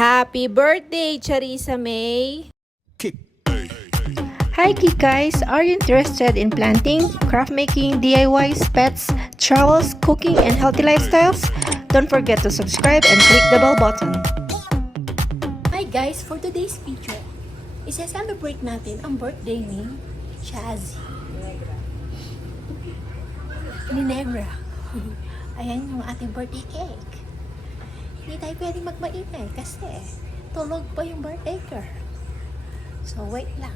Happy birthday, Charissa May! Hi guys, are you interested in planting, craft making, DIYs, pets, travels, cooking, and healthy lifestyles? Don't forget to subscribe and click the bell button. Hi guys, for today's video, isa-celebrate natin ang birthday ni Chazzy. Ni Negra. Ayan yung ating birthday cake. Hindi tayo pwedeng magmaingay kasi tulog pa yung birthday girl. So wait lang.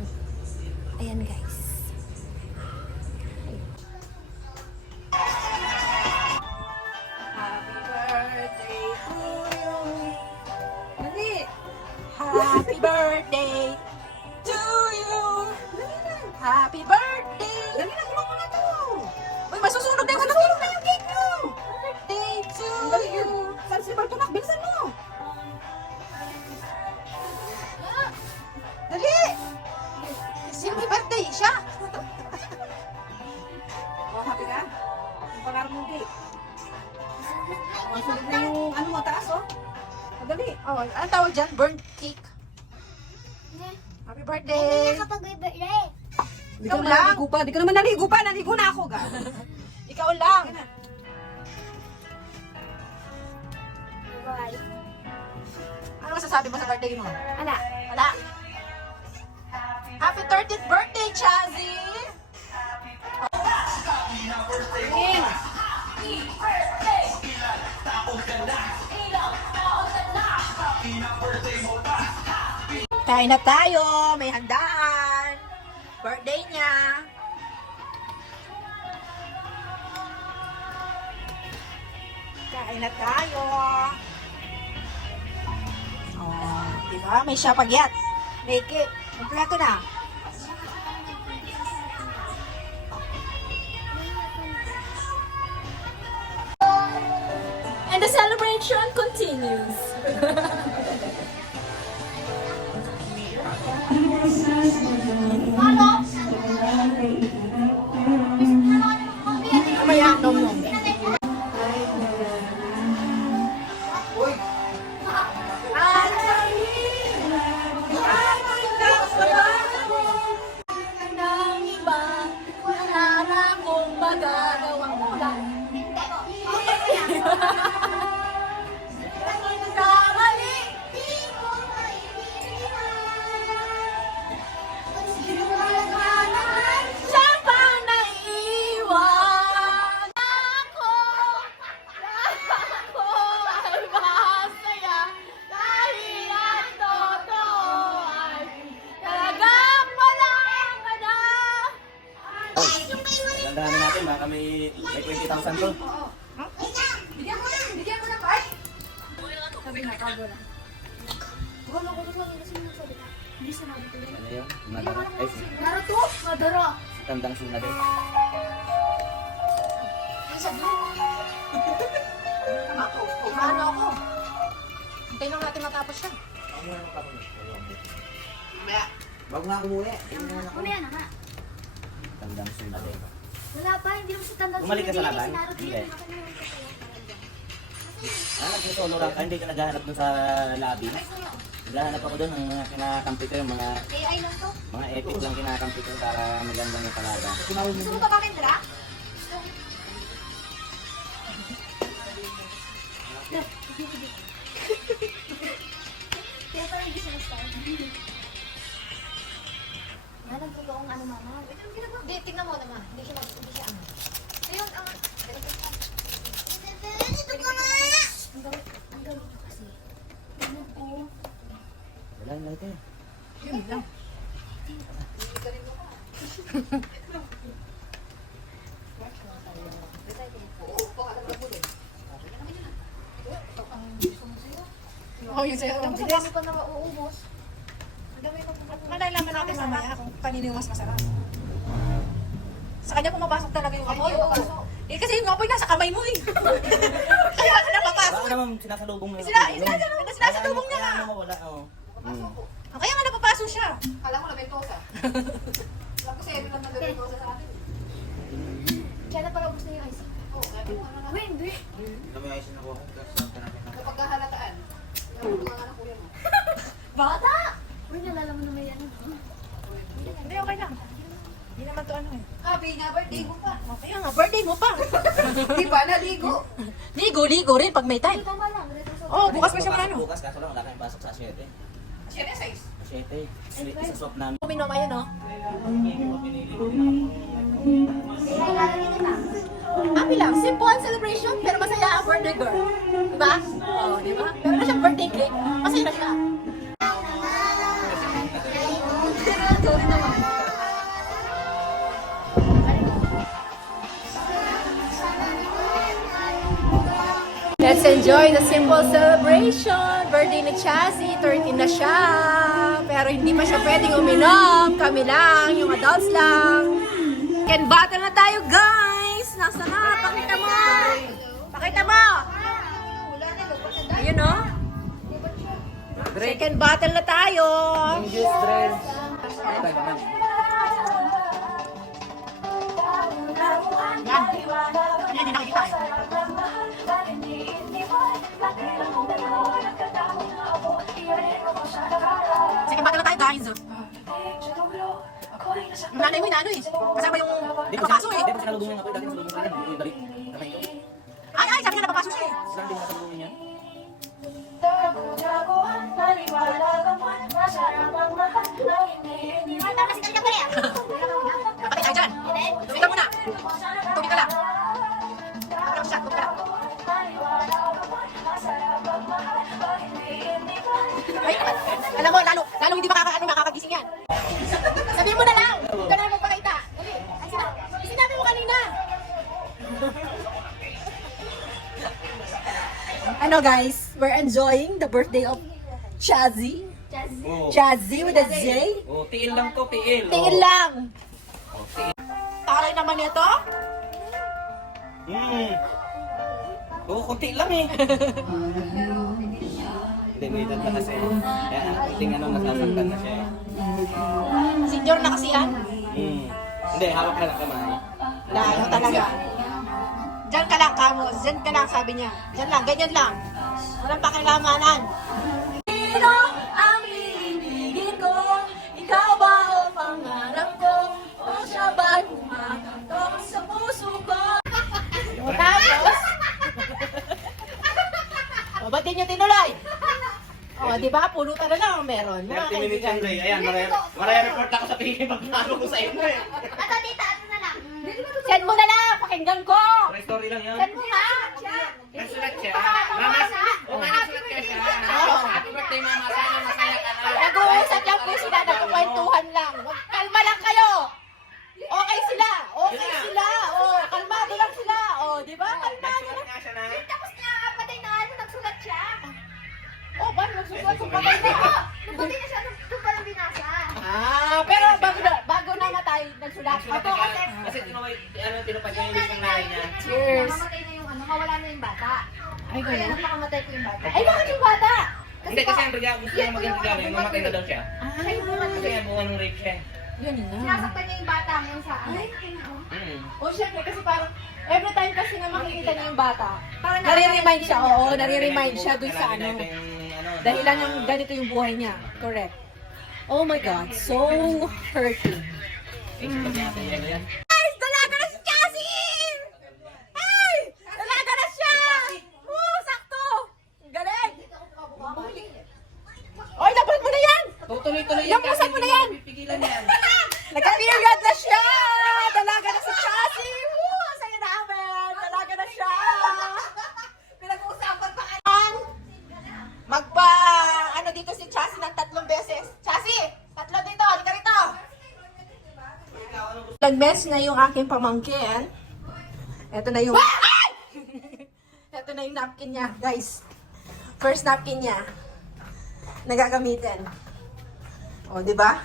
Ayan guys. Happy birthday to you. Dali. Happy birthday to you. Happy birthday. Dali na, kumain mo na to. Uy, masusunog na yung cake mo. Birthday to you. Saan si Bartunak? Bilisan mo. Dali. Simple birthday siya. Oh, happy ka? Yung pangarap mong cake. Oh, sulit na yung ano mo, taas oh. Dali. Oh, anong tawag dyan? Burnt cake. Happy birthday. Hindi nakapag-birthday. Ikaw lang. Di ka naman naligo pa. Naligo na ako, ga. Ikaw lang. Bye. Ano masasabi mo sa birthday mo? Ala. Wala. Happy 30th birthday, Chazzy! Kain na tayo! May handaan! Birthday niya! Kain na tayo! Oh, diba? May siyapagyat. May cake. Magplato na. And the celebration continues. Mamaya, no mo. Gandahan natin, baka may 20,000 to. Bigyan mo na, Bart. Sabi na, kago lang. Ano yun? Madara. Ay, Naruto? Madara. tandang suna din. Tama ko. Kumano ako. Hintayin lang natin matapos siya. Mamaya. Bago nga umuwi. Mamaya na nga. Tandang suna din. Wala pa, hindi mo sa tanda. Bumalik ka sa laban? Hindi. Nag-solo lang. Hindi ka naghahanap dun sa lobby. Naghahanap ako dun ng mga kinakampi ko, yung mga AI lang to. mga epic lang kinakampi ko para maganda yung kalaban. Gusto mo ba kamendra? Kaya parang gusto mo style. Nalagay ko ang ano mama. Hindi, tingnan mo naman. Hindi siya ano. Ayun, ang... Dito ka nga! Ang gawin ko kasi. Tignan ko. Wala yung lighter. Yun lang. Oh, yun sa'yo. Ang dami pa na mauubos. Malalaman natin mamaya kung kanino yung mas masarap. Sa kanya pumapasok talaga yung apoy. Eh kasi yung apoy nasa kamay mo eh. Kaya ka napapasok. Baka naman sinasalubong mo. Sinasalubong niya nga. Ano mo wala, oo. Kaya nga napapasok siya. Kala mo na mentosa. Alam ko sa'yo lang na mentosa sa atin. Kaya na pala ubos na yung ice. Oo, kaya mo ano na. Hindi. Namayayos na ako. Kapag kahalataan. Yung mga anak kuya mo. happy nga birthday mo pa. Kaya nga, birthday mo pa. Di ba naligo? Ligo rin pag may time. Tama lang. Retroso. Oh, bukas pa siya ano. Bukas kaso lang, wala kayong pasok sa 7. 7-6. 7. Isa swap namin. Uminom ayun, no? Happy lang. Simple celebration, pero masaya ang birthday girl. Diba? Oo, diba? Pero na siyang birthday cake. Masaya na siya. Sorry naman. Let's enjoy the simple celebration. Birthday ni Chassie, 13 na siya. Pero hindi pa siya pwedeng uminom. Kami lang, yung adults lang. Second bottle na tayo, guys. Nasa na? Pakita mo. Pakita mo. Ayun, no? Second bottle na tayo. Yan. Yan, hindi nakikita eh. Sige, bata na tayo, guys. Yung nanay mo, inaano eh. Kasama yung napapasok eh. Hindi pa sinalubungan ako. Dati sinalubungan ko yan. Yung dali. Kamay ko. Ay, sabi nga napapasok siya eh. Saan din nasalubungan yan? Napatay tayo dyan. Tubig ka muna. Tubig ka lang. Tubig ka lang. Ay, alam mo, lalo hindi makakagising yan. Sabihin mo na lang. Hindi ka na magpakita. Dali. Ay, sinabi mo kanina. Ano guys, we're enjoying the birthday of Chazzy. Oo. Chazzy with a Z. Oh, tiil lang to, tiil. Tingin lang. Taray naman ito. Oo, kunti lang eh. Hindi, may edad na kasi. Kaya konting ano, nasasaktan na siya. Senior na kasi yan. Hindi, hawak ka ng kamay. Lalo talaga. Diyan ka lang, Kamo. Diyan ka lang, sabi niya. Diyan lang, ganyan lang. Walang pakilamanan. Sino ang iibigin ko? Ikaw ba o pangarap ko? O siya ba kumakatok sa puso ko? O tapos? O ba't di niyo tinuloy? O di ba? Pulutan na lang ang meron. Mga 30 minutes kaibigan. yung Ray. Ayan, maraya-report ako sa tingin pag-ano ko sa inyo eh. Ato, tita, ano na lang? Send mo na lang, pakinggan ko. Story lang yan. Send mo na. Nagsulat siya. Mama, nagsulat ka siya. Happy birthday, mama. Sana masaya ka na. Nag-uusap lang po sila, nagkukwentuhan lang. Kalma lang kayo. Okay sila. Okay sila. Oh, kalmado lang sila. Oh, di ba? Kalmado lang. Nga siya na. Tapos niya, patay na ano, nagsulat siya. Oh, ba? Nagsusulat kung patay na. Nagpatay na siya, doon pa lang binasa. Pero bago na matay, nagsulat. Opo, Kasi tinupad niya yung wish ng nanay niya. Cheers. Namamatay na yung ano, mawala na yung bata. Ay, Kaya ganun. nung nakamatay ko yung bata. Ay, bakit yung bata? Hindi, kasi ang regalo, gusto niya maging regalo. Yung mamatay na daw siya. Ay, Kasi nga buwan ng rape siya. yun na. Sinasaktan niya yung bata ngayon sa ano. Oh, syempre, kasi parang every time kasi na makikita niya yung bata, Parang nare-remind siya. Oo, nare-remind siya dun sa ano. ano. Dahilan yung ganito yung buhay niya. Correct. Oh my God, so hurting. Guys, dalaga na si Cassie! Ay! Dalaga na siya! Sakto! Galing! Oy, labas mo na yan! Tutuloy-tuloy Yung musap mo na yan! Pigilan yan. Nagka-period na siya! Dalaga na si Cassie! Ang saya namin! Dalaga na siya! Pinag-uusapan pa kayo. Ano dito si Chassie ng 3 beses. Chassie! 3 dito! Halika rito! Nag-mess na yung aking pamangkin. Ito na yung... Ito na yung napkin niya, guys. First napkin niya. Nagagamitin. O, di ba?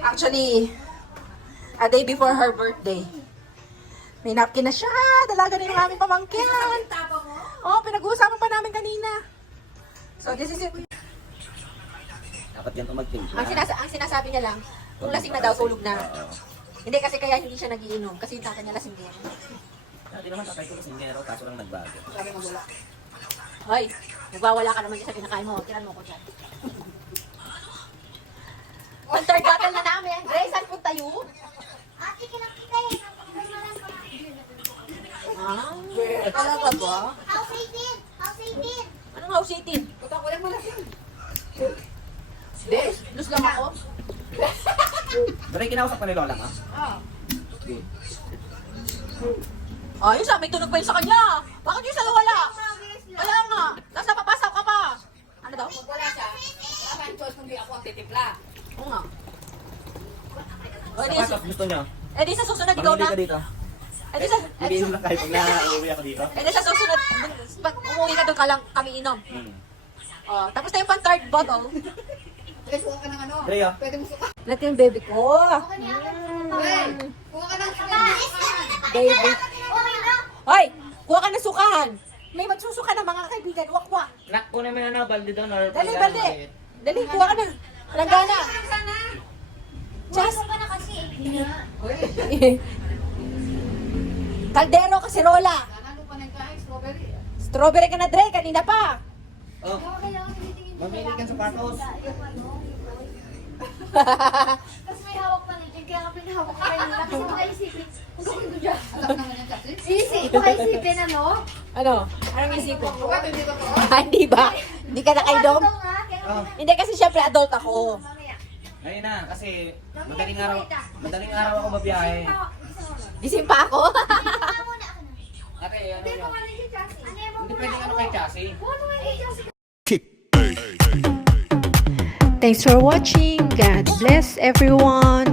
Actually, a day before her birthday. May napkin na siya. Dalaga na yung aming pamangkin. Oh, pinag-uusapan pa namin kanina. So, this is it. Dapat yan tumagpil. Ang sinasabi niya lang, kung lasing na daw, tulog na. Hindi kasi kaya hindi siya nagiinom. Kasi yung tatay niya lasing din. Dati naman tatay ko kasi ngero, kaso lang nagbago. Sabi mo wala. Hoy, nagwawala ka naman dyan sa kinakain mo. Tiran mo ko dyan. Ang third bottle na namin. Grace, saan punta yun? Ate, kinakita eh. Napakamalan ko. Ah, talaga ba? House 18. House 18. Anong house 18? Buta ko lang malaki. Hindi, lose lang ako. Pero yung kinausap ka ni Lola ka? Ayos may tunog pa yun sa kanya. Bakit yung sa'yo wala? Kaya nga, tapos napapasok ka pa. Ano daw? Pag wala siya, wala kang choice kundi ako ang titimpla. Oo nga. O, Sapatos gusto niya. di sa susunod, ikaw Mamili na. ka dito. Hindi na kahit pag na-uwi ako dito. Di sa susunod, pag umuwi ka doon ka lang kami inom. Tapos na yung pang third bottle. Dre, suka ka ng ano? Drea. Pwede mo suka. Natin yung baby ko. Dre, suka ka ng Baby. Okay na. Hoy, kuha ka ng sukahan. May magsusuka ng mga kaibigan. Wak-wak. Nak, kunin mo na balde doon. or Dali, pagka- balde. Dali, kuha ka ng langgana. Just. Ka na kasi. Kaldero, kasirola. Ano pa ng kain? Strawberry. Strawberry ka na, Dre. Kanina pa. Oh, mamili ka sa sapatos. Tapos may hawak pa na dyan. Kaya ka pinahawak ka kanina. Kasi baka isipin. Ang gawin ko dyan. Alam naman yan kasi. Baka isipin ano? Ano? Anong isipin? Bakit hindi ba ko? Hindi ba? Hindi ka nakaidom? Ito nga. Kaya Oh. Hindi kasi syempre adult ako. mamaya. Ayun na, kasi madaling araw ako mabiyahe. Gising pa ako. Ah, muna ako na. Ate, ano Hindi yun? mo kami si Chassis. Ano yung Hindi pwedeng ano kay Chassis. Ano nga kay Chassis? Thanks for watching. God bless everyone.